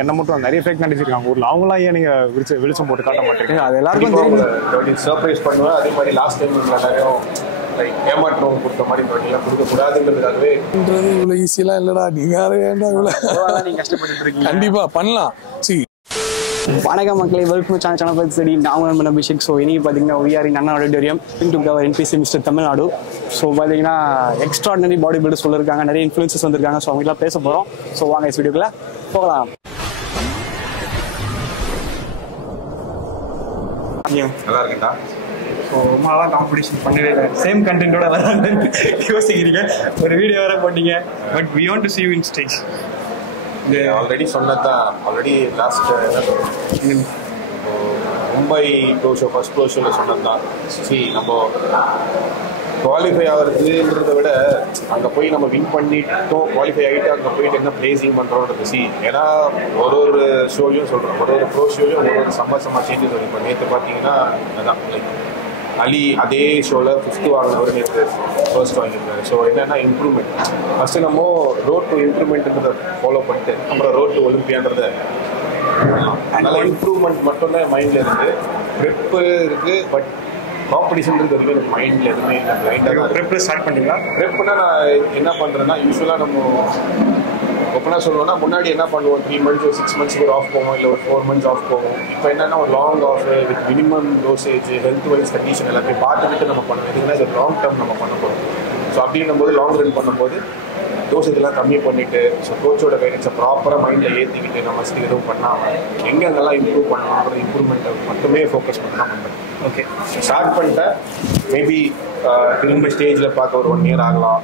என்ன மட்டும் நிறைய ஃபேக் நடிச்சிருக்காங்க ஊர்ல. அவங்களாம் ஏன் நீங்க வெளிச்சம் போட்டு காட்ட மாட்டேங்க? அது எல்லாருக்கும் தெரியும். சர்ப்ரைஸ் பண்ணுவேன். அதே மாதிரி லாஸ்ட் டைம் எல்லாரையும் ஏமாற்றம் கொடுத்த மாதிரி எல்லாம் கொடுக்க கூடாதுங்கிறதுக்காகவே இவ்வளவு ஈஸியெல்லாம் இல்லடா. நீங்க வேண்டாம் இவ்வளவு நீங்க கஷ்டப்பட்டு இருக்கீங்க. கண்டிப்பா பண்ணலாம். வணக்கம் மக்களே, வெல்கம் டு சேனல் பார்த்து சரி. நான் உங்கள் அபிஷேக். ஸோ இன்னைக்கு பார்த்தீங்கன்னா we are in Anna auditorium to cover NPC mister Tamil Nadu. So பார்த்தீங்கன்னா எக்ஸ்ட்ராடினரி பாடி பில்டர்ஸ் சொல்லியிருக்காங்க, நிறைய இன்ஃப்ளூயன்சஸ் வந்திருக்காங்க. ஸோ அவங்களாம் பேச போகிறோம். ஸோ வாங்க இந்த வீடியோக்குள்ள போகலாம். நல்லா இருக்குதா? ஸோ ரொம்ப நாளாக காம்படிஷன் பண்ணவே இல்லை. சேம் கண்டென்ட்டோட வரான்னு யோசிக்கிறீங்க. ஒரு வீடியோ வேற போட்டீங்க. But we want to see you in stage. Already சொன்னதான். Already last Mumbai bro show first bro ஷோவில் சொன்னதுதான். நம்ம குவாலிஃபை ஆகிறதுன்றதை விட அங்கே போய் நம்ம வின் பண்ணிட்டோம், குவாலிஃபை ஆகிட்டு அங்கே போயிட்டு என்ன பிளேசிங் பண்ணுறோன்றது. ஏன்னா ஒரு ஷோலையும் சொல்கிறோம், ஒரு ப்ரோ ஷோலையும் ஒரு சம்ம சேஞ்சஸ் வரும். இப்போ நேற்று பார்த்தீங்கன்னா அதான் லைக் அலி அதே ஷோவில் 5th வாங்கினவர் நேற்று ஃபர்ஸ்ட் வாங்கியிருக்காரு. ஸோ என்னென்னா இம்ப்ரூவ்மெண்ட். ஃபஸ்ட்டு நம்ம ரோட் டு இம்ப்ரூவ்மெண்ட்டுன்றதை ஃபாலோ பண்ணிட்டு அப்புறம் ரோட் டு ஒலிம்பியான்றதை அதனால இம்ப்ரூவ்மெண்ட் மட்டும்தான் மைண்டில் இருக்குது. ப்ரெப்பு இருக்குது, பட் காம்படிஷன்றது வரைக்கும் எனக்கு மைண்டில் எதுவுமே லைட்டாக ப்ரெப் ஸ்டார்ட் பண்ணிங்களா? ப்ரெப்னா நான் என்ன பண்ணுறேன்னா, யூஸ்வலாக நம்ம ஓப்பனாக சொல்லணும்னா முன்னாடி என்ன பண்ணுவோம், 3 months 6 months ஒரு ஆஃப் போவோம், இல்லை ஒரு 4 months ஆஃப் போவோம். இப்போ என்னென்னா ஒரு long off with minimum dosage, health wise condition எல்லாத்தையும் பார்த்துக்கிட்டு நம்ம பண்ணுவோம். எதுக்குன்னா இது லாங் டேர்ம் நம்ம பண்ண போகிறோம். ஸோ அப்படின்னும் போது லாங் ரன் பண்ணும்போது டோசேஜ் எல்லாம் கம்மி பண்ணிவிட்டு, ஸோ கோச்சோட கைடன்ஸை ப்ராப்பராக மைண்டில் ஏற்றிக்கிட்டு நம்ம எதுவும் பண்ணாமல் எங்கெங்கெல்லாம் இம்ப்ரூவ் பண்ணலாம் இம்ப்ரூவ்மெண்ட்டை மட்டுமே ஃபோக்கஸ் பண்ண பண்ணுறேன். ஓகே, ஸ்டார்ட் பண்ணிட்டேன். மேபி திரும்ப ஸ்டேஜில் பார்க்க ஒரு 1 year ஆகலாம்.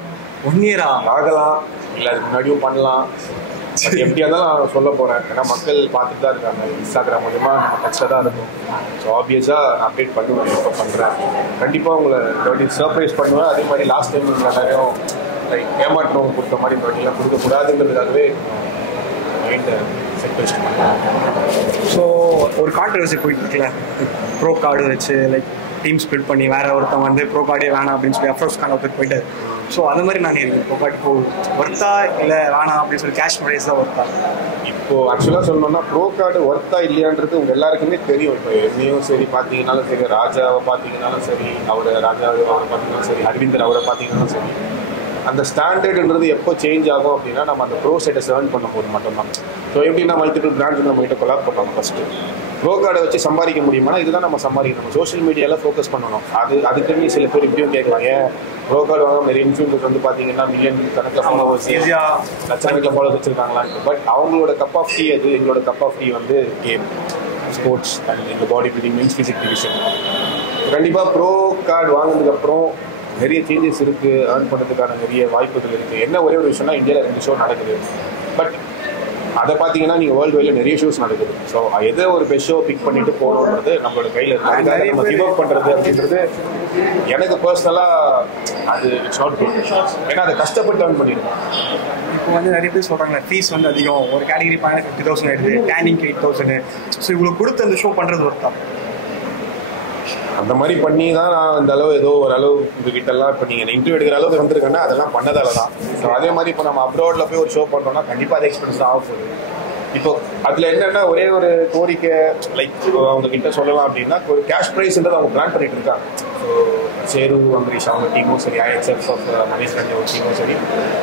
1 year ஆகலாம், இல்லை அதுக்கு முன்னாடியும் பண்ணலாம். எப்படியா தான் நான் சொல்ல போகிறேன். ஏன்னா மக்கள் பார்த்துட்டு தான் இருக்காங்க. இன்ஸ்டாகிராம் மூலமா நம்ம டச்சில் தான் இருக்கும். ஸோ ஆப்வியஸாக நான் அப்டேட் பண்ணுவேன். இப்போ பண்ணுறேன். கண்டிப்பாக உங்களை சர்ப்ரைஸ் பண்ணுவேன். அதே மாதிரி லாஸ்ட் டைம் எல்லாரையும் ஏமாற்றம் கொடுத்த மாதிரி எல்லாம் கொடுக்கக்கூடாதுங்கிறதுக்காகவே மைண்டை செட் வச்சுட்டு பண்ணுவேன். ஸோ ஒரு கான்ட்ரவர்சி போயிட்டு இருக்குல்ல, ப்ரோ கார்டு வச்சு லைக் டீம் ஸ்பிளிட் பண்ணி வேற ஒருத்தன் வந்து ப்ரோ கார்டே வேணாம் அப்படின்னு சொல்லி அப்ரோச் கார்டு ஒருத்தர் போயிட்டு. ஸோ அந்த மாதிரி நான் இருக்கேன். ப்ரோ கார்டு இப்போ ஒர்த்தா இல்லை வேணாம் அப்படின்னு சொல்லி கேஷ் ப்ரைஸ் தான் ஒர்த்தா? இப்போது ஆக்சுவலாக சொல்லணும்னா ப்ரோ கார்டு ஒர்த்தா இல்லையான்றது உங்கள் எல்லாருக்குமே தெரியும். இப்போ என்னையும் சரி பார்த்தீங்கன்னாலும் சரி, ராஜாவை பார்த்தீங்கன்னாலும் சரி, அவரை பார்த்தீங்கன்னாலும் சரி, அரவிந்தர் அவரை பார்த்தீங்கன்னாலும் சரி, அந்த ஸ்டாண்டர்டுன்றது எப்போ சேஞ்ச் ஆகும் அப்படின்னா நம்ம அந்த ப்ரோ ஸ்டேட்டஸ் ஏர்ன் பண்ணும்போது மட்டும்தான். ஸோ எப்படின்னா மல்டிபிள் பிராண்ட்ஸ் நம்ம கிட்ட கொலாப் பண்ணுவாங்க. ஃபஸ்ட்டு ப்ரோ கார்டை வச்சு சம்பாதிக்க முடியுமானா இதுதான் நம்ம சம்பாதிக்கணும். சோஷியல் மீடியாவில் ஃபோக்கஸ் பண்ணணும். அதுக்குன்னு சில பேர் இப்படியும் கேட்கலாம், ஏன் ப்ரோ கார்டு வாங்க நிறைய இன்ஃப்ளூயன்சர்ஸ் வந்து பார்த்தீங்கன்னா மில்லியன் கணக்கில் ஃபாலோவர்ஸ், லட்சக்கணக்கில் ஃபாலோவர்ஸ் வச்சுருக்காங்களான்னு. பட் அவங்களோட கப் ஆஃப் டீ அது. எங்களோட கப் ஆஃப் டீ வந்து கேம், ஸ்போர்ட்ஸ் அண்ட் இந்த body building, men's physique division. கண்டிப்பாக ப்ரோ கார்டு வாங்கினதுக்கப்புறம் நிறைய சேஞ்சஸ் இருக்குது, ஏர்ன் பண்ணுறதுக்கான நிறைய வாய்ப்புகள் இருக்குது. என்ன ஒரே ஒரு விஷயம்னா இந்தியாவில் 2 ஷோ நடக்குது. பட் அதை பார்த்தீங்கன்னா நீங்கள் வேர்ல்டு வைடில் நிறைய ஷோஸ் நடக்குது. ஸோ எதை ஒரு பெஸ்ட் ஷோ பிக் பண்ணிட்டு போகணுன்றது நம்மளோட கையில் இருக்குது. அதுக்காக நம்ம கிவ் அப் பண்ணுறது அப்படின்றது எனக்கு பர்சனலாக அது இட்ஸ் நாட் குட். ஏன்னா அதை கஷ்டப்பட்டு ஏர்ன் பண்ணியிருக்கோம். இப்போ வந்து நிறைய பேர் சொல்கிறாங்க ஃபீஸ் வந்து அதிகம், ஒரு கேட்டகரி 50,000 ஆயிடுது, டேனிங் 8,000. ஸோ இவ்வளோ கொடுத்து அந்த ஷோ பண்ணுறது ஒர்த்தா? அந்த மாதிரி பண்ணி தான் நான் இந்த அளவு ஏதோ ஒரு அளவு உங்ககிட்டலாம் இப்போ நீங்கள் இன்டர்வியூ எடுக்கிற அளவுக்கு வந்திருக்கேன்னா அதெல்லாம் பண்ணதால தான். ஸோ அதே மாதிரி இப்போ நம்ம அப்ராடில் போய் ஒரு ஷோ பண்ணுறோம்னா கண்டிப்பாக அது எக்ஸ்பென்ஸ் தான் ஆகும். இப்போ அதில் என்னென்னா ஒரே ஒரு கோரிக்கை லைக் அவங்க கிட்ட சொல்லலாம் அப்படின்னா, ஒரு கேஷ் ப்ரைஸ்ன்றது அவங்க பிளான் பண்ணிட்டு இருக்காங்க. ஸோ சேரு அம்பரீஷ் அவங்க டீமும் சரி, ஐஎக்ஸ்எஃப் ஆஃப் மணிஷ் ரஞ்சன் டீமும் சரி,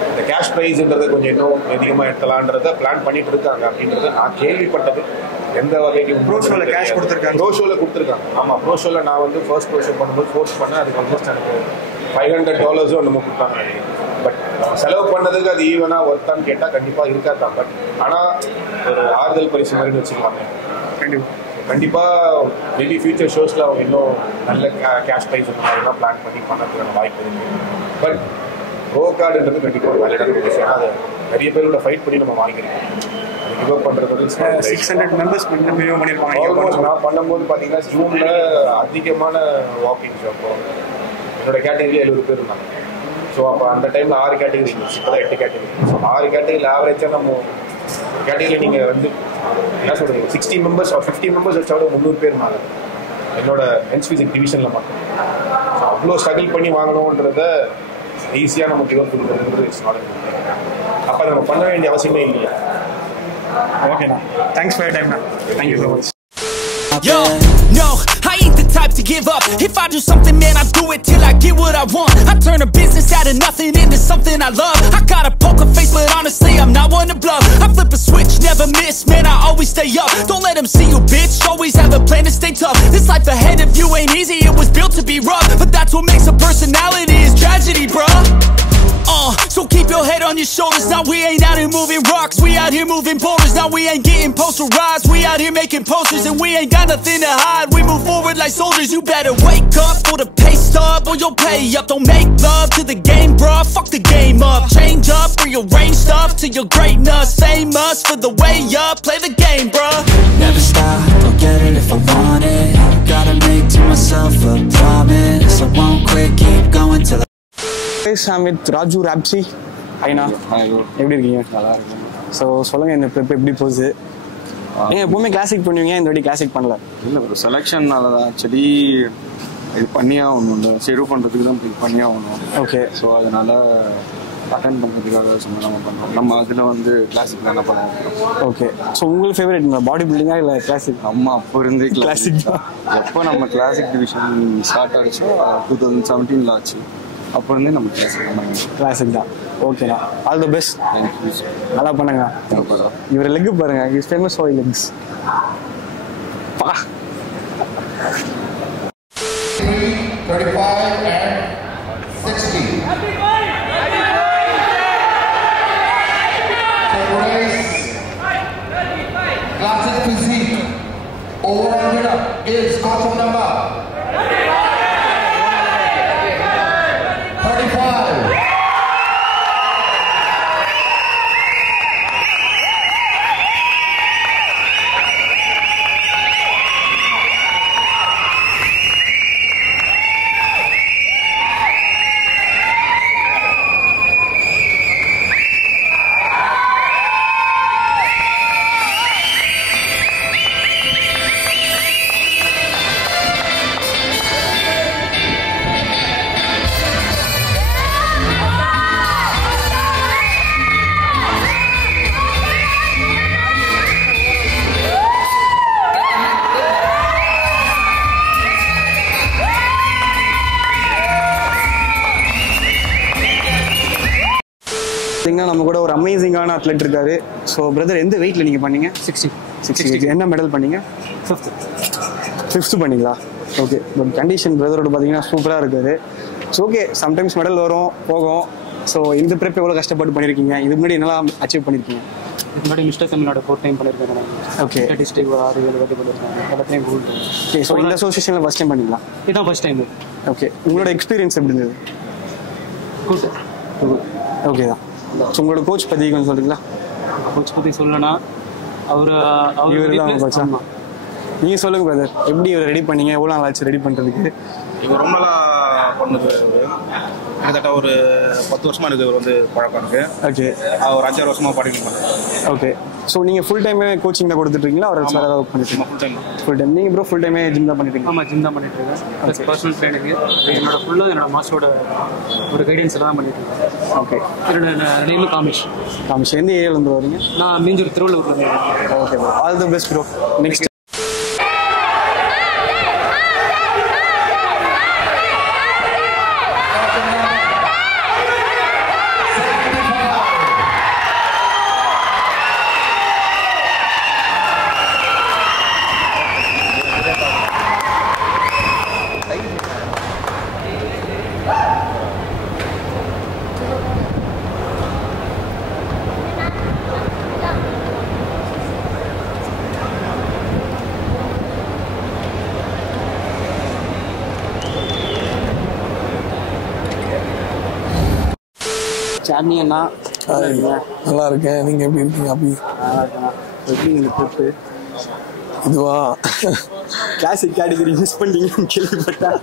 இந்த கேஷ் ப்ரைஸ்ன்றதை கொஞ்சம் இன்னும் அதிகமாக எடுக்கலான்றதை பிளான் பண்ணிட்டு இருக்காங்க அப்படின்றத நான் கேள்விப்பட்டது. எந்த வகைக்கு ப்ரோ ஷோவில் கேஷ் கொடுத்துருக்காங்க? ப்ரோ ஷோவில் கொடுத்துருக்காங்க. ஆமாம், ப்ரோ ஷோவில் நான் வந்து ஃபர்ஸ்ட் ப்ரோ ஷோ பண்ணும்போது ஃபோர்ஸ் பண்ணேன். அதுக்கு ஆல்மோஸ்ட் எனக்கு $500 நம்ம கொடுத்தாங்க. பட் நம்ம செலவு பண்ணதுக்கு அது ஈவனாக ஒர்த்தான்னு கேட்டால் கண்டிப்பாக இருக்காதான். பட் ஆனால் ஒரு ஆறுதல் பரிசு மாதிரி வச்சுக்கலாமே. கண்டிப்பாக மேபி ஃபியூச்சர் ஷோஸில் அவங்க இன்னும் நல்ல கேஷ் ப்ரைஸ் இந்த மாதிரிலாம் பிளான் பண்ணி பண்ணதுக்கான வாய்ப்பு இருக்குது. பட் ப்ரோ கார்டுன்றது கண்டிப்பாக ஒரு வேலிடான விஷயம். அதை நிறைய பேரோட ஃபைட் பண்ணி நம்ம வாங்கியிருக்கோம். கிவ் அப் பண்ணுறது 600 மெம்பர்ஸ் மினிமம் பண்ணியிருப்பாங்க. ஆல்மோஸ்ட் நான் பண்ணும்போது பார்த்தீங்கன்னா ஜூனில் அதிகமான வாக்கிங்ஸ். அப்போ என்னோட கேட்டகரி 70 பேர் இருந்தாங்க. ஸோ அப்போ அந்த டைமில் 6 கேட்டகரி இருந்துச்சு. இப்போ தான் 8 கேட்டகரி. ஸோ 6 கேட்டகரியில் ஆவரேஜாக நம்ம கேட்டகரியில் நீங்கள் வந்து என்ன சொல்கிறீங்க, 60 மெம்பர்ஸ் ஒரு 50 மெம்பர்ஸ் வச்சாலும் 300 பேர் இருந்தாங்க என்னோட மென்ஸ் ஃபிசிக் டிவிஷனில் மட்டும். ஸோ அவ்வளோ ஸ்ட்ரகிள் பண்ணி வாங்கணுன்றத ஈஸியாக நம்ம கிவ் அப் கொடுக்குறது இட்ஸ் நாட். அப்போ நம்ம பண்ண வேண்டிய அவசியமே இல்லையா? ஓகேண்ணா, தேங்க்ஸ் ஃபார் யர் டைம்ண்ணா. Thank you so much. Yo, no, I ain't the type to give up. If I do something, man, I do it till I get what I want. I turn a business out of nothing into something I love. I got a poker face, but honestly, I'm not one to bluff. I flip a switch, never miss, man, I always stay up. Don't let them see you, bitch, always have a plan to stay tough. This life ahead of you ain't easy, it was built to be rough. But that's what makes a personality, is tragedy, bruh. So keep your head on your shoulders. Now we ain't out here moving rocks, we out here moving boulders. Now we ain't getting posterized, we out here making posters. And we ain't got nothing to hide, we move forward like soldiers. You better wake up for the pay stub or you'll pay up. Don't make love to the game, bruh, fuck the game up. Change up, rearrange stuff to your greatness. Famous for the way up, play the game, bruh. Never stop, I'll get it if I want it. Gotta make to myself a promise, I won't quit, keep going till Samith Raju ராப்சி. ஐனா எப்படி இருக்கீங்க? நல்லா இருக்கும். So சொல்லுங்கள், இந்த prep எப்படி போகுது? நீங்கள் எப்பவுமே கிளாசிக் பண்ணுவீங்க, இந்த வாட்டி கிளாசிக் பண்ணல. இல்லை, ஒரு செலெக்ஷன்னால தான் ஆக்சுவலி இது பண்ணியே ஆகணும். இந்த ஷெடியூல் பண்ணுறதுக்கு தான் இது பண்ணியே ஆகணும். ஓகே. ஸோ அதனால அட்டன் பண்ணுறதுக்காக சும்மா நம்ம பண்ணுறோம். நம்ம அதில் வந்து கிளாசிக் தானே பண்ணுவோம். ஓகே. ஸோ உங்களுக்கு ஃபேவரட் பாடி பில்டிங்கா இல்லை கிளாசிக்? நம்ம அப்போ இருந்து கிளாசிக் தான். எப்போ நம்ம கிளாசிக் டிவிஷன் ஸ்டார்ட் ஆகிடுச்சோ 2017 ஆச்சு. அப்போ இருந்தே நம்ம கிளாசிக் தான். ஓகேண்ணா, ஆல் தி பெஸ்ட். தேங்க்யூ. நல்லா பண்ணுங்க. இவர் லெக் பாருங்க, இஸ் ஃபேமஸ் ஃபார் லெக்ஸ். பா 35 and 60. So race classic physique. Overall winner is auto number 35. நம்ம கூட ஒரு அமேசிங்கான அத்லெட் இருக்காரு. ஸோ பிரதர், எந்த வெயிட்ல நீங்க பண்ணீங்க? 60. என்ன மெடல் பண்ணீங்க? 5th பண்ணீங்களா? ஓகே. பட் கண்டிஷன் பிரதரோட பார்த்தீங்கன்னா சூப்பராக இருக்காரு. ஸோ ஓகே, சம்டைம்ஸ் மெடல் வரும் போகும். ஸோ இந்த ப்ரெப் எவ்வளோ கஷ்டப்பட்டு பண்ணியிருக்கீங்க? இதுக்கு முன்னாடி என்னெல்லாம் அச்சீவ் பண்ணியிருக்கீங்க? இதுக்கு முன்னாடி மிஸ்டர் தமிழ்நாடு 4 டைம் பண்ணியிருக்காங்க. ஓகே. டிஸ்ட்ரிக்ட் 6-7 வாட்டி பண்ணியிருக்காங்க. எல்லாத்தையும் கோல்டு. ஓகே. ஸோ இந்த அசோசியேஷனில் ஃபஸ்ட் டைம் பண்ணீங்களா? இதுதான் ஃபர்ஸ்ட் டைம். ஓகே. உங்களோட எக்ஸ்பீரியன்ஸ் எப்படி இருந்தது? குட். ஓகே தான். ஸோ உங்களோட கோச் பற்றி கொஞ்சம் சொல்கிறீங்களா? கோச் பற்றி சொல்லணும்னா அவர் இவர் தான் கோச்சா? நீங்கள் சொல்லுங்கள் பிரதர், எப்படி இவர் ரெடி பண்ணீங்க? எவ்வளோ நாள் ஆச்சு ரெடி பண்ணுறதுக்கு? இவர் ரொம்ப நாளாக பண்ணது. கிட்டத்தட்ட ஒரு 10 வருஷமாக எனக்கு இவர் வந்து பழக்கம் இருக்கு. ஓகே. ஒரு 5-6 வருஷமாக படிக்கணும் பண்ணுறேன். ஓகே. ஸோ நீங்கள் ஃபுல் டைமே கோச்சிங் தான் கொடுத்துட்ருக்கீங்களா? ஒரு வேறு ஏதாவது பண்ணிட்டு ஃபுல் டைம் ஃபுல் டைம் நீங்கள் ப்ரோ ஃபுல் டைமே ஜிம் தான் பண்ணிட்டு? ஆமாம், ஜிம் தான் பண்ணிட்டு இருக்கேன். ப்ளஸ் பர்சனல் ட்ரைனிங்கு என்னோட ஃபுல்லாக என்னோட மாஸ்டரோட ஒரு கைடன்ஸில் தான் பண்ணிட்டு இருக்கேன். ஓகே. என்னோட நேம் காமிஷ். எந்த ஏரியாவிலேருந்து வரீங்க? நான் மீஞ்சூர் திருவள்ளூர்லேருந்து. Okay bro, all the best bro. Next சாட்னி அண்ணா. நல்லா இருக்கேன். நீங்கள் எப்படி இருக்கீங்க? அப்படி நல்லா இருக்கேண்ணா. எப்படி இந்த ட்ரிப்பு? இதுவா கிளாசிக் கேட்டகரி மிஸ் பண்ணிட்டீங்கன்னு கேள்விப்பட்டேன்.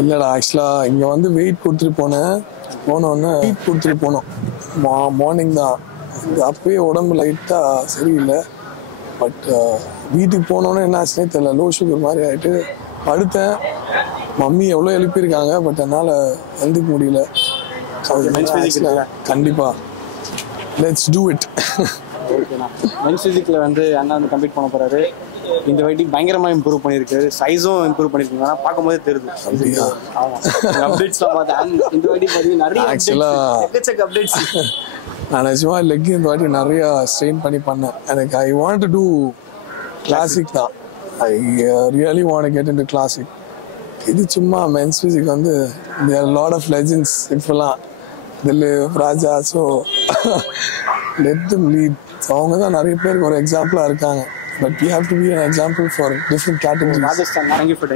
இல்லைடா, ஆக்சுவலாக இங்கே வந்து வெயிட் கொடுத்துட்டு போனோன்னே வெயிட் கொடுத்துட்டு போனோம். மார்னிங் தான். அப்பயே உடம்பு லைட்டாக சரியில்லை. பட் வீட்டுக்கு போனோன்னே என்ன ஆச்சுன்னே தெரியல, லோ சுகர் மாதிரி ஆகிட்டு படுத்தேன். மம்மி எவ்வளோ எழுப்பியிருக்காங்க, பட் என்னால் எழுந்திக்க முடியல. கண்டிப்பாக லெட்ஸ் டூ இட். ஓகேண்ணா. மென்ஸ் ஃபிசிக்ல வந்து அண்ணா வந்து கம்ப்ளீட் பண்ண போறாரு. இந்த வாட்டி பயங்கரமா இம்ப்ரூவ் பண்ணிருக்காரு. சைஸும் இம்ப்ரூவ் பண்ணிருக்காங்க. பார்க்கும்போதே தெரியுது. ஆமா, அப்டேட்ஸ்லாம் பார்த்தேன். இந்த வாட்டி பார்த்தீங்கன்னா நிறைய அப்டேட்ஸ். நான் நிஜமா லெக் இந்த வாட்டி நிறைய ஸ்ட்ரெயின் பண்ணி பண்ணேன். எனக்கு I want to do classic தான். I really want get into classic. இது சும்மா மென்ஸ் ஃபிசிக் வந்து தேர் லாட் ஆஃப் லெஜெண்ட்ஸ் இப்போலாம் Dilip Raja. So let them lead. அவங்க தான் நிறைய பேருக்கு ஒரு எக்ஸாம்பிளாக இருக்காங்க. But we have to be an example for different categories.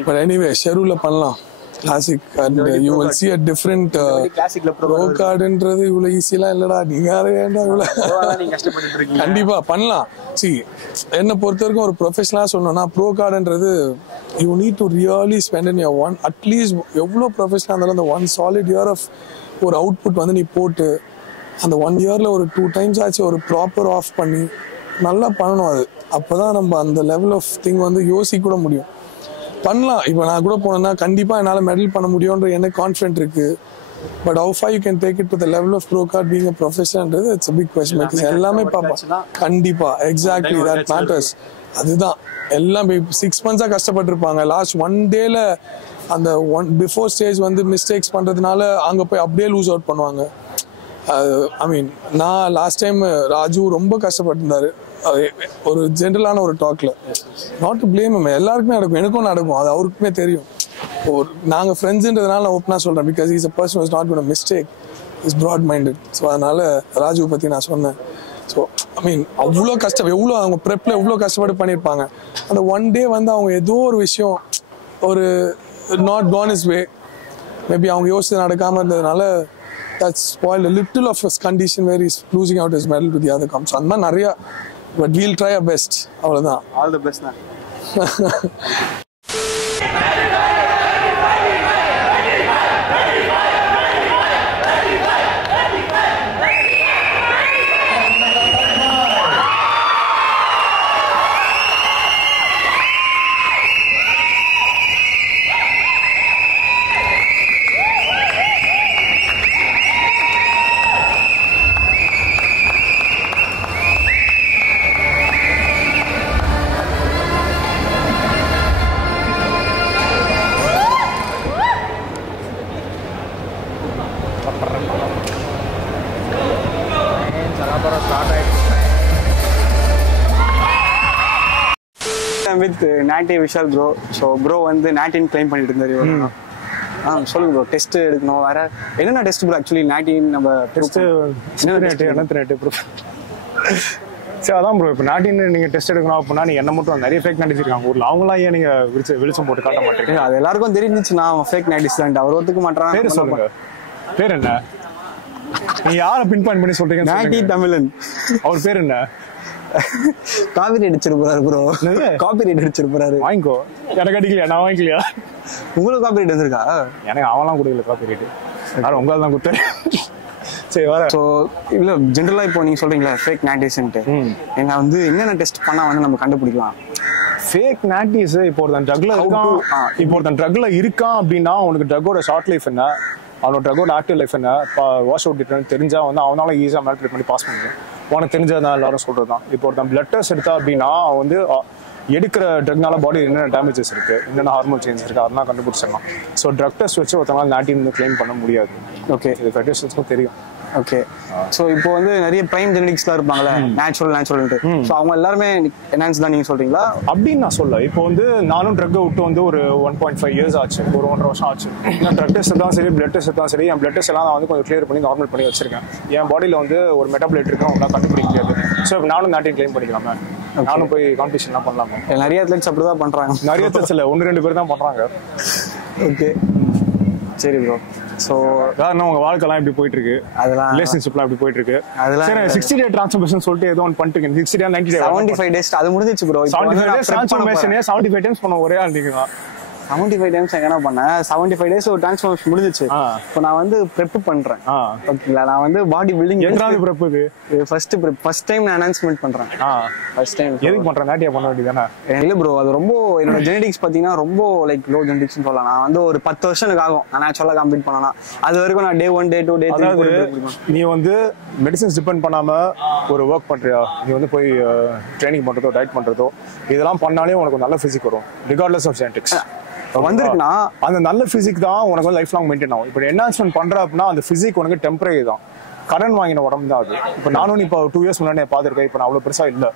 But anyway, ஷெரூல பண்ணலாம் classic and you will see a different pro cardன்றது இவ்வளவு ஈஸியெல்லாம் இல்லடா. நீங்க ஏன்டா இவ்வளவு கண்டிப்பா பண்ணலாம். see என்ன பொறுத்த வரைக்கும் ஒரு ப்ரொஃபஷனலா சொன்னோம்னா bro கார்டுன்றது you need to really spend in your one at least எவ்வளோ ப்ரொஃபஷனலாக இருந்தாலும் அந்த 1 solid year of ஒரு அவுட்புட் வந்து நீ போட்டு அந்த 1 yearல ஒரு 2 times ஆச்சு ஒரு ப்ராப்பர் ஆஃப் பண்ணி நல்லா பண்ணணும். அது அப்போதான் நம்ம அந்த லெவல் ஆஃப் திங் வந்து யோசிக்க கூட முடியும். பண்ணலாம். இப்போ நான் கூட போனேன்னா கண்டிப்பாக என்னால் மெடல் பண்ண முடியும்ன்ற எனக்கு கான்ஃபிடென்ட் இருக்கு. But how far you can take it to the level of pro card being a professional, it's a big question. because எல்லாமே பார்ப்போம் கண்டிப்பா. Exactly, that matters. அதுதான் எல்லாம் 6 months கஷ்டப்பட்டிருப்பாங்க. லாஸ்ட் 1 dayல அந்த பிஃபோர் ஸ்டேஜ் வந்து மிஸ்டேக்ஸ் பண்றதுனால அங்க போய் அப்படியே லூஸ் அவுட் பண்ணுவாங்க. ஐ மீன் நான் லாஸ்ட் டைம் ராஜு ரொம்ப கஷ்டப்பட்டிருந்தாரு ஒரு ஜென்ரலான ஒரு டாக்ல. Not to blame him. எல்லாருக்குமே நடக்கும், எனக்கும் நடக்கும். அது அவருக்குமே தெரியும். நாங்கள் ஃப்ரெண்ட்ஸுன்றதுனால நான் ஓப்பனாக சொல்கிறேன். Because is a person is not cone mistake, is broad minded. So அதனால ராஜுவை பற்றி நான் சொன்னேன். ஸோ ஐ மீன் அவ்வளோ கஷ்டம், எவ்வளோ அவங்க ப்ரெப்பில் எவ்வளோ கஷ்டப்பட்டு பண்ணியிருப்பாங்க. அந்த 1 day வந்து அவங்க ஏதோ ஒரு விஷயம் ஒரு நாட் கான் இஸ் வே, மேபி அவங்க யோசிச்சு நடக்காமல் இருந்ததுனால that spoiled a little of his condition where he's losing out his medal to the other comps. அந்த மாதிரி நிறைய, but we'll try our best. அவ்வளவுதான். All the best, man. with Natty Vishal bro. So bro வந்து நாட்டின் claim பண்ணிட்டு இருந்தாரு. சொல்லுங்க bro. Test எடுக்கணும் வேற என்னென்ன டெஸ்ட் ப்ரோ? ஆக்சுவலி நாட்டின் நம்ம டெஸ்ட் என்ன ப்ரோ? சரி அதான் ப்ரோ. இப்போ நாட்டின் நீங்கள் டெஸ்ட் எடுக்கணும் அப்படின்னா நீங்கள் என்ன மட்டும் நிறைய ஃபேக் நாட்டிஸ் இருக்காங்க ஊரில். அவங்களாம் ஏன் நீங்கள் வெளிச்சம் போட்டு காட்ட மாட்டேங்க? அது எல்லாருக்கும் தெரிஞ்சிச்சு நான் ஃபேக் நாட்டிஸ் தான். அவர் ஒத்துக்க மாட்டான். பேர் சொல்லுங்க. பேர் என்ன? நீங்க யாரை பின் பாயிண்ட் பண்ணி சொல்றீங்க? நாட்டி தமிழன். அவர் பேர் என்ன? காப்பி அடிச்சிருப்பாரு ப்ரோ. காப்பி அடிச்சிருப்பாரு. வாங்கிக்கோ. எனக்கு அடிக்கலையா? நான் வாங்கிக்கலையா? உங்களுக்கு காப்பி ரேட் வந்திருக்கா? எனக்கு அவன்லாம் கொடுக்கல காப்பி ரேட். யாரும் உங்களால் தான் கொடுத்தேன். சரி வர. ஸோ இல்லை ஜென்ரலாக இப்போ நீங்கள் சொல்றீங்களா ஃபேக் நாட்டிஸ்ன்ட்டு, எங்க வந்து என்னென்ன டெஸ்ட் பண்ணால் வந்து நம்ம கண்டுபிடிக்கலாம் ஃபேக் நாட்டிஸ்? இப்போ ஒருத்தன் ட்ரக்ல இருக்கான், இப்போ ஒருத்தன் ட்ரக்ல இருக்கான் அப்படின்னா அவனுக்கு ட்ரக்கோட ஷார்ட் லைஃப் என்ன, அவனோட ட்ரக்கோட ஆக்டிவ் லைஃப் என்ன, வாஷ் அவுட் தெரிஞ்சா வந்து அவனால ஈஸியாக மேனிபுலேட் பண்ணி பாஸ் பண்ணிக்கலாம். உனக்கு தெரிஞ்சதான் எல்லாரும் சொல்றது தான். இப்போ ஒருத்தன் பிளட் டெஸ்ட் எடுத்தா அப்படின்னா அவன் வந்து எடுக்கிற ட்ரக்னால பாடி என்னென்ன டேமேஜஸ் இருக்கு, என்னென்ன ஹார்மோன் சேஞ்ச் இருக்கு, அதெல்லாம் கண்டுபிடிச்சிடலாம். ஸோ ட்ரக் டெஸ்ட் வச்சு ஒருத்தனால நாட்டின்னு கிளைம் பண்ண முடியாது. ஓகே, இது ஃபெட்டிஸ்ட்க்கும் தெரியும். ஓகே, ஸோ இப்போ வந்து நிறைய பிரைம் ஜெனடிக்ஸ்லாம் இருப்பாங்களே, நேச்சுரல்ட்டு, ஸோ அவங்க எல்லாருமே என்ஹான்ஸ் தான் நீங்க சொல்றீங்களா? அப்படின்னு நான் சொல்ல. இப்போ வந்து நானும் ட்ரக்கை விட்டு வந்து ஒரு 1.5 years ஆச்சு, ஒரு 1.5 வருஷம் ஆச்சு. நான் ட்ரக் டெஸ்ட் தான் சரி, பிளட் டெஸ்ட் தான் சரி, என் பிளட் டெஸ்ட் எல்லாம் நான் வந்து கொஞ்சம் கிளியர் பண்ணி நார்மல் பண்ணி வச்சிருக்கேன். என் பாடியில் வந்து ஒரு மெட்டாபிளைட் இருக்கு, அவங்களாம் கண்டுபிடிக்க முடியாது. ஸோ இப்போ நானும் நாட்டின் கிளைம் பண்ணிக்கலாமே, நானும் போய் காம்படிஷன்லாம் பண்ணலாமே. நிறைய அத்லெட்ஸ் அப்படி தான் பண்றாங்க. நிறைய அத்லெட்ஸ் இல்லை, 1-2 பேர் தான் பண்றாங்க. ஓகே, சரி ப்ரோ. ஸோ காரணம் உங்க வாழ்க்கைலாம் எப்படி போயிட்டு இருக்கு, அதெல்லாம் ரிலேஷன்ஷிப்லாம் எப்படி போயிட்டு இருக்கு, அதெல்லாம் 60 day டிரான்ஸ்ஃபர்மேஷன் சொல்லிட்டு ஏதோ ஒன்று பண்ணிட்டு 60 day 90 day 75 days அது முடிஞ்சிச்சு ப்ரோ. 75 days டிரான்ஸ்ஃபர்மேஷனே 75 times பண்ண ஒரே ஆள் நீங்க தான். 75 டைம்ஸ் எங்கன்னா பண்ணேன். 75 days ஒரு டிரான்ஸ்ஃபார்மேஷன் முடிஞ்சிச்சு. இப்போ நான் வந்து ப்ரெப் பண்றேன். ஓகேங்களா, நான் வந்து பாடி பில்டிங் எத்தனாவது ப்ரெப் இது? ஃபர்ஸ்ட் டைம் நான் அனௌன்ஸ்மெண்ட் பண்றேன். ஃபர்ஸ்ட் டைம் எதுக்கு பண்றேன்? நாட்டியா பண்ண வேண்டியதானே? இல்ல ப்ரோ, அது ரொம்ப என்னோட ஜெனடிக்ஸ் பாத்தீங்கன்னா ரொம்ப லைக் லோ ஜெனடிக்ஸ்னு சொல்லலாம். நான் வந்து ஒரு 10 வருஷம் எனக்கு ஆகும் நான் நேச்சுரலா கம்ப்ளீட் பண்ணனா. அது வரைக்கும் நான் day 1 day 2 day 3 நீ வந்து மெடிசன்ஸ் டிபெண்ட் பண்ணாம ஒரு ஒர்க் பண்றியா? நீ வந்து போய் ட்ரைனிங் பண்றதோ டயட் பண்றதோ இதெல்லாம் பண்ணாலே உனக்கு நல்ல பிசிக் வரும் ரிகார்ட்லெஸ் ஆஃப் ஜெனடிக்ஸ். வந்திருக்குன்னா அந்த நல்ல பிசிக் தான் உனக்கு லைஃப் லாங் மெயின்டைன் ஆகும். இப்போ என்ஹான்ஸ்மெண்ட் பண்ற அப்படின்னா அந்த பிசிக் உனக்கு டெம்பரரி தான், கடன் வாங்கின உடம்பு தான் அது. இப்போ நானும் இப்போ 2 years முன்னாடி பார்த்துருக்கேன். இப்போ நான் அவ்வளோ பெருசா இல்லை.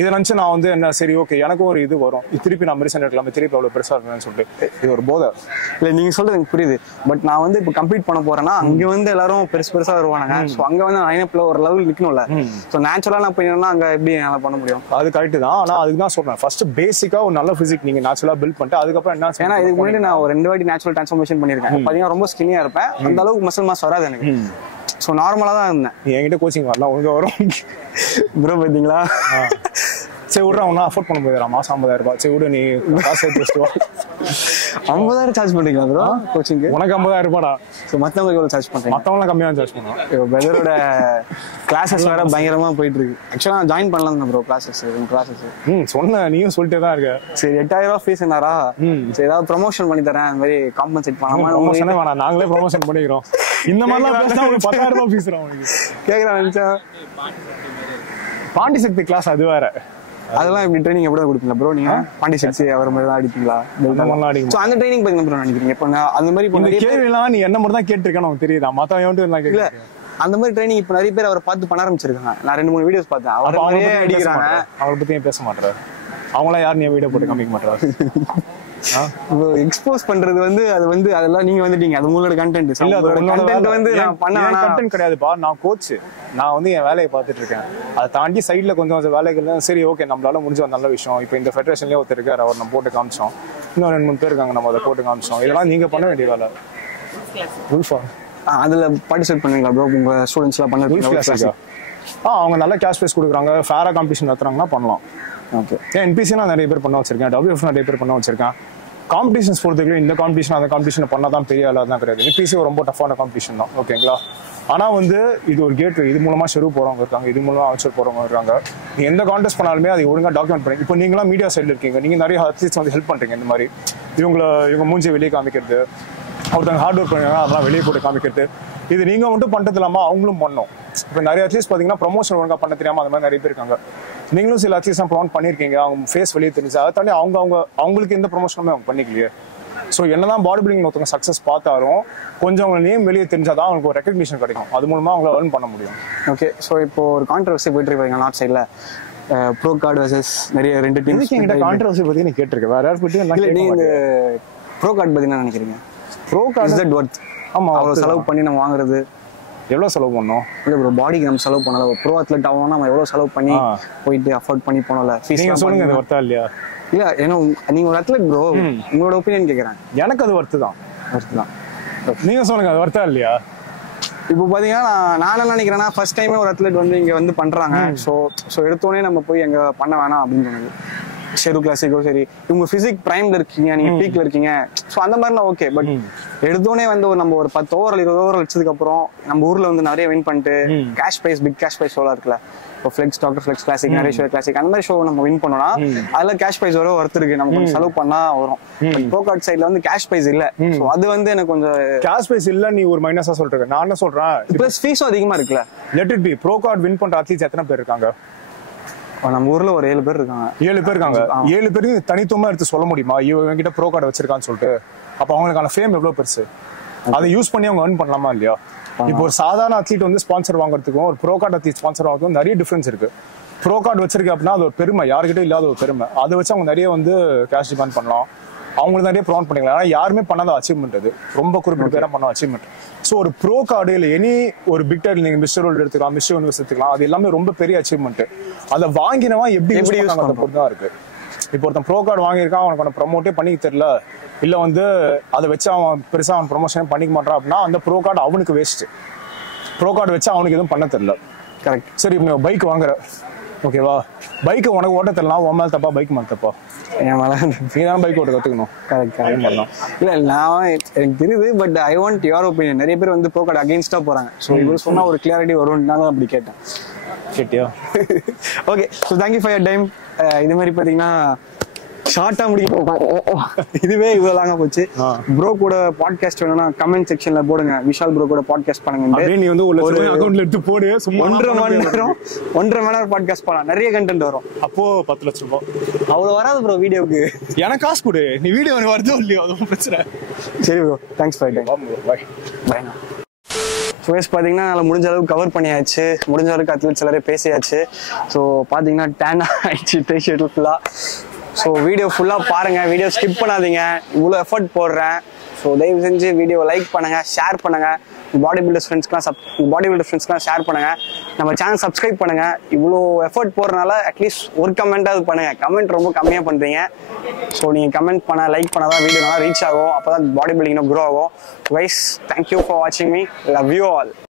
இதை நினைச்சு நான் வந்து என்ன சரி ஓகே எனக்கும் ஒரு இது வரும், திருப்பி நான் மெடிசன் எடுக்கலாம், திருப்பி அவ்வளோ பெருசா இருக்குன்னு சொல்லிட்டு இது ஒரு போதை. இல்லை நீங்க சொல்றது எனக்கு புரியுது. பட் நான் வந்து இப்போ கம்ப்ளீட் பண்ண போறேன்னா அங்க வந்து எல்லாரும் பெருசா வருவானுங்க. ஸோ அங்க வந்து லைனப்ல ஒரு லெவல் நிக்கணும்ல. ஸோ நேச்சுரலா நான் பண்ணா அங்க எப்படி என்னால பண்ண முடியும்? அது கரெக்ட் தான். ஆனா அதுக்கு தான் சொல்றேன் ஃபர்ஸ்ட் பேசிக்கா ஒரு நல்ல பிசிக் நீங்க நேச்சுரலா பில்ட் பண்ணிட்டு அதுக்கப்புறம் என்ன. ஏன்னா இதுக்கு முன்னாடி நான் ஒரு 2 வாட்டி நேச்சுரல் டிரான்ஸ்ஃபார்மேஷன் பண்ணிருக்கேன். பாத்தீங்கன்னா ரொம்ப ஸ்கின்னியா இருப்பேன். அந்த அளவுக்கு மசில் மாஸ் வராது எனக்கு. ஸோ நார்மலாக தான் இருந்தேன். என்கிட்ட கோச்சிங் வரலாம் உங்க வரும் ப்ரோ பார்த்தீங்களா? சரி விட்றா ஒன்றும் அஃபோர்ட் பண்ண போயிடறா மாதம் 50,000 ரூபாய். சரி விடு நீ காசு சேர்த்து வச்சுட்டு வா. 50,000 சார்ஜ் பண்ணுறீங்களா ப்ரோ கோச்சிங்கு? உனக்கு 50,000 ரூபாடா. ஸோ மற்றவங்களுக்கு எவ்வளோ சார்ஜ் பண்ணுறீங்க? மற்றவங்களாம் கம்மியாக சார்ஜ் பண்ணுவோம். பிரதரோட கிளாஸஸ் வேற பயங்கரமாக போயிட்டு இருக்கு. ஆக்சுவலாக நான் ஜாயின் பண்ணலாம் தான் ப்ரோ கிளாஸஸ். சொன்ன நீயும் சொல்லிட்டே தான் இருக்க. சரி 8,000 ரூபா ஃபீஸ் என்னாரா? சரி ஏதாவது ப்ரொமோஷன் பண்ணி தரேன் அந்த மாதிரி காம்பன்சேட் பண்ணாமல். ப்ரொமோஷனே வேணாம், நாங்களே ப்ரொமோஷன் பண்ணிக்கிறோம். இந்த மாதிரிலாம் பேசினா ஒரு 10,000 ரூபாய் ஃபீஸ் கேட்குறேன் நினச்சா. பாண்டி சக்தி கிளாஸ் அது வேற. அதெல்லாம் எப்படி ட்ரைனிங் எப்படி கொடுப்பீங்களா ப்ரோ? நீங்க பாண்டி சக்தி அவர் மாதிரி தான் அடிப்பீங்களா? அந்த ட்ரைனிங் பத்தி ப்ரோ நினைக்கிறீங்க? இப்போ அந்த மாதிரி கேள்விலாம் நீ என்ன மட்டும் தான் கேட்டிருக்கேன்னு உனக்கு தெரியுதா? மத்தவன் இல்ல அந்த மாதிரி ட்ரைனிங் இப்போ நிறைய பேர் அவரை பார்த்து பண்ண ஆரம்பிச்சிருக்காங்க. நான் 2-3 வீடியோஸ் பார்த்தேன். அவரே அடிக்கிறாங்க. அவரை பத்தி பேச மாட்டாரு. அவங்களாம் யாரும் நீ வீடியோ போட்டு காமிக்க மாட்டாரு. எக்ஸ்போஸ் பண்றது வந்து அது வந்து அதெல்லாம் நீங்க வந்துட்டீங்க. அது உங்களோட கண்டென்ட். இல்ல அது கண்டென்ட் வந்து நான் பண்ண கண்டென்ட் கிடையாதுப்பா. நான் கோச். நான் வந்து என் வேலையை பார்த்துட்டு இருக்கேன். அதை தாண்டி சைட்ல கொஞ்சம் வேலைகள் சரி ஓகே நம்மளால முடிஞ்ச ஒரு நல்ல விஷயம். இப்போ இந்த ஃபெடரேஷன்லயே ஒருத்தர் இருக்காரு, அவர் நம்ம போட்டு காமிச்சோம். இன்னும் 2-3 பேர் இருக்காங்க, நம்ம அதை போட்டு காமிச்சோம். இதெல்லாம் நீங்க பண்ண வேண்டிய வேலை. அதுல பார்ட்டிசிபேட் பண்ணுவீங்களா ப்ரோ? உங்க ஸ்டூடெண்ட்ஸ் எல்லாம் பண்ண அவங்க நல்ல கேஷ் பிரைஸ் கொடுக்குறாங்க, ஃபேரா காம்படிஷன் நடத்துறாங்கன்னா பண்ணலாம். ஓகே என்பிசிலாம் நிறைய பேர் பண்ண வச்சிருக்கேன், WF நிறைய பேர் பண்ண வச்சிருக்கேன். காம்படிஷன்ஸ் பொறுத்தவரைக்கும் இந்த காம்படிஷன் அந்த காம்படிஷன் பண்ணால் தான் பெரிய ஆளாக தான் கிடையாது. என்பிசி ரொம்ப டஃப்பான காம்படிஷன் தான் ஓகேங்களா. ஆனால் வந்து இது ஒரு கேட். இது மூலமாக ஷெரூ போகிறவங்க இருக்காங்க, இது மூலமாக அவுட்சைட் போகிறவங்க இருக்காங்க. நீங்கள் எந்த கான்டெஸ்ட் பண்ணாலுமே அதை ஒழுங்காக டாக்குமெண்ட் பண்ணி. இப்போ நீங்களாம் மீடியா சைடில் இருக்கீங்க, நீங்கள் நிறைய அத்லீட்ஸ் வந்து ஹெல்ப் பண்ணுறீங்க. இந்த மாதிரி இவங்க மூஞ்சி வெளியே காமிக்கிறது, ஒருத்தவங்க ஹார்ட் ஒர்க் பண்ணுறாங்க அதெல்லாம் வெளியே போட்டு காமிக்கிறது. இது நீங்கள் மட்டும் பண்ணுறது இல்லாமல் அவங்களும் பண்ணணும். இப்போ நிறைய அட்லீஸ்ட் பார்த்தீங்கன்னா ப்ரொமோஷன் ஒழுங்காக பண்ண தெரியாமல் அந்த மாதிரி நிறைய பேர் இருக்காங்க. நீங்களும் சில அட்லீஸ்ட் ப்ரொமோட் பண்ணியிருக்கீங்க, அவங்க ஃபேஸ் வெளியே தெரிஞ்சு. அதை தாண்டி அவங்களுக்கு எந்த ப்ரொமோஷனுமே அவங்க பண்ணிக்கலையே. ஸோ என்னதான் பாடி பில்டிங் ஒருத்தவங்க சக்ஸஸ் பார்த்தாலும் கொஞ்சம் அவங்க நேம் வெளியே தெரிஞ்சாதான் அவங்களுக்கு ஒரு ரெகக்னிஷன் கிடைக்கும். அது மூலமாக அவங்கள ஏர்ன் பண்ண முடியும். ஓகே ஸோ இப்போ ஒரு கான்ட்ரவர்சி போயிட்டு இருப்பாங்க நார்த் சைடில். ப்ரோ கார்டு வர்சஸ் நிறைய 2 டீம்ஸ். என்கிட்ட கான்ட்ரவர்சி பற்றி நீ கேட்டிருக்கேன், வேற யார் பற்றி நீங்கள் ப்ரோ கார்டு பற்றி என்ன நினைக்கிறீங்க? ப்ரோ கார்டு இஸ் தட் வர்த்? ஆமாம், அவ்வளோ செலவு பண்ணி நம்ம வாங்குறது எவ்வளோ செலவு பண்ணோம்? இல்லை ப்ரோ, பாடிக்கு நம்ம செலவு பண்ணல. ப்ரோ அத்லெட் ஆகணும்னா நம்ம எவ்வளோ செலவு பண்ணி போயிட்டு அஃபோர்ட் பண்ணி போனோம்ல. நீங்கள் சொல்லுங்க, அது வர்த்தா இல்லையா? இல்ல ஏன்னா நீங்க ஒரு அத்லெட் ப்ரோ, உங்களோட ஒப்பீனியன் கேக்குறேன். எனக்கு அது வர்த்து தான். நீங்க சொல்லுங்க, அது வர்த்தா இல்லையா? இப்போ பாத்தீங்கன்னா நான் என்ன நினைக்கிறேன்னா ஃபர்ஸ்ட் டைமே ஒரு அத்லெட் வந்து இங்க வந்து பண்றாங்க. ஸோ எடுத்தோடனே நம்ம போய் எங்க பண்ண வேணாம் அப்படின்னு சொன்னது. ஷெரூ கிளாசிக்கோ சரி, இவங்க பிசிக் பிரைம்ல இருக்கீங்க, நீங்க பீக்ல இருக்கீங்க. ஸோ அந்த மாதிரிலாம் ஓகே. பட் எடுத்தோடனே வந்து நம்ம ஒரு 10 ஓவர் 20 ஓவர் வச்சதுக்கு அப்புறம் நம்ம ஊர்ல வந்து நிறைய வின் பண்ணிட்டு cash prize, big cash prize ஷோலாம் இருக்குல்ல. இப்போ flex, doctor flex classic, Nareshwar classic, அந்த மாதிரி ஷோ நம்ம வின் பண்ணோம்னா அதுல கேஷ் பிரைஸ் வர ஒர்த் இருக்கு. நம்ம கொஞ்சம் செலவு பண்ணா வரும். ப்ரோ கார்ட் சைட்ல வந்து கேஷ் பிரைஸ் இல்ல. ஸோ அது வந்து எனக்கு கொஞ்சம் கேஷ் பிரைஸ் இல்ல. நீ ஒரு மைனஸா சொல்றீங்க, நான் என்ன சொல்றேன், பிளஸ் ஃபீஸும் அதிகமா இருக்குல்ல. Let it be. Bro card win பண்ற அத்லீட்ஸ் எத்தனை பேர் இருக்காங்க? நம்ம ஊர்ல ஒரு 7 பேர் இருக்காங்க. 7 பேர் இருக்காங்க. 7 பேருக்கு தனித்துவமா எடுத்து சொல்ல முடியுமா இவங்க கிட்ட ப்ரோ கார்டு வச்சிருக்கான்னு சொல்லிட்டு? அப்ப அவங்களுக்கான ஃபேம் எவ்வளவு பெருசு, அதை யூஸ் பண்ணி அவங்க earn பண்ணலாமா இல்லையா? இப்போ ஒரு சாதாரண அத்லீட் வந்து ஸ்பான்சர் வாங்குறதுக்கும் ஒரு ப்ரோ கார்டு அத்லீட் ஸ்பான்சர் வாங்குறதுக்கும் நிறைய டிஃபரன்ஸ் இருக்கு. ப்ரோ கார்டு வச்சிருக்க அப்படின்னா அது ஒரு பெருமை, யாருக்கிட்ட இல்லாத ஒரு பெருமை. அதை வச்சு அவங்க நிறைய வந்து கேஷ் டிமாண்ட் பண்ணலாம், அவங்களுக்கு நிறைய ப்ரௌண்ட் பண்ணிக்கலாம். ஆனால் யாருமே பண்ணாத அச்சீவ்மெண்ட் அது, ரொம்ப குறிப்பிட்ட பேராக பண்ண அச்சீவ்மெண்ட். ஸோ ஒரு ப்ரோ கார்டு இல்லை எனி ஒரு பிக் டைட்டில் நீங்கள் மிஸ்டர் வேர்ல்டு எடுத்துக்கலாம், மிஸ்டர் யூனிவர்ஸ் எடுத்துக்கலாம், அது எல்லாமே ரொம்ப பெரிய அச்சீவ்மெண்ட். அதை வாங்கினவா எப்படி யூஸ் பொறுத்து தான் இருக்கு. இப்போ ஒருத்தன் ப்ரோ கார்டு வாங்கியிருக்கான், அவனுக்கு ப்ரொமோட்டே பண்ணிக்க தெரியல, இல்லை வந்து அதை வச்சு அவன் பெருசாக அவன் ப்ரொமோஷனே பண்ணிக்க மாட்டான் அப்படின்னா அந்த ப்ரோ கார்டு அவனுக்கு வேஸ்ட். ப்ரோ கார்டு வச்சு அவனுக்கு எதுவும் பண்ண தெரியல. கரெக்ட். சரி, இப்போ பைக் வாங்குற, ஓகேவா? பைக்கை உனக்கு ஓட்ட தெரியலாம், உன் மேலே தப்பா பைக் மேலே தப்பா? என் மேலே நீ தான் பைக் ஓட்ட கற்றுக்கணும். கரெக்ட் பண்ணலாம். இல்லை நான் எனக்கு தெரியுது, but I want your opinion. நிறைய பேர் வந்து ப்ரோ கார்டு அகேன்ஸ்டாக போகிறாங்க. ஸோ இவர் சொன்னால் ஒரு கிளாரிட்டி வரும்னு நான் தான் அப்படி கேட்டேன். கேட்டியா? Okay, so thank you for your time. இது மாதிரி பார்த்தீங்கன்னா ஷார்ட்டா முடிக்க இதுவே இவ்வளவு போச்சு. ப்ரோ கூட பாட்காஸ்ட் வேணும்னா கமெண்ட் செக்ஷன்ல போடுங்க. விஷால் ப்ரோ கூட பாட்காஸ்ட் பண்ணுங்க. நீ வந்து ஒரு அக்கவுண்ட்ல எடுத்து போடு. 1.5 மணி நேரம் பாட்காஸ்ட் பண்ணலாம். நிறைய கண்டென்ட் வரும். அப்போ 10 லட்சம் ரூபாய் அவ்வளவு வராது ப்ரோ வீடியோக்கு. எனக்கு காசு கொடு. நீ வீடியோ வருதோ இல்லையோ அது பிரச்சனை. சரி bro, thanks for time. Bye bye. Face பார்த்தீங்கன்னா முடிஞ்ச அளவுக்கு கவர் பண்ணியாச்சு. முடிஞ்ச அளவுக்கு அத்லெட்ஸ் எல்லாரும் பேசியாச்சு. ஸோ பார்த்தீங்கன்னா டேன் ஆயிடுச்சு டீ ஷர்ட் ஃபுல்லாக. ஸோ வீடியோ ஃபுல்லாக பாருங்கள், வீடியோ ஸ்கிப் பண்ணாதீங்க. இவ்வளோ எஃபர்ட் போடுறேன். ஸோ தயவு செஞ்சு வீடியோ லைக் பண்ணுங்கள், ஷேர் பண்ணுங்கள். பாடி பில்டர் ஃப்ரெண்ட்ஸ்க்குலாம் ஷேர் பண்ணுங்கள். நம்ம சேனல் சப்ஸ்கிரைப் பண்ணுங்கள். இவ்வளோ எஃபர்ட் போடுறதுனால அட்லீஸ்ட் ஒரு கமெண்ட்டாவது பண்ணுங்கள். கமெண்ட் ரொம்ப கம்மியாக பண்ணுறீங்க. ஸோ நீங்கள் கமெண்ட் லைக் பண்ணால் தான் வீடியோ நல்லா ரீச் ஆகும். அப்போ தான் பாடி பில்டிங் க்ரோ ஆகும். கைஸ், தேங்க்யூ ஃபார் வாட்சிங் மீ. Love you all.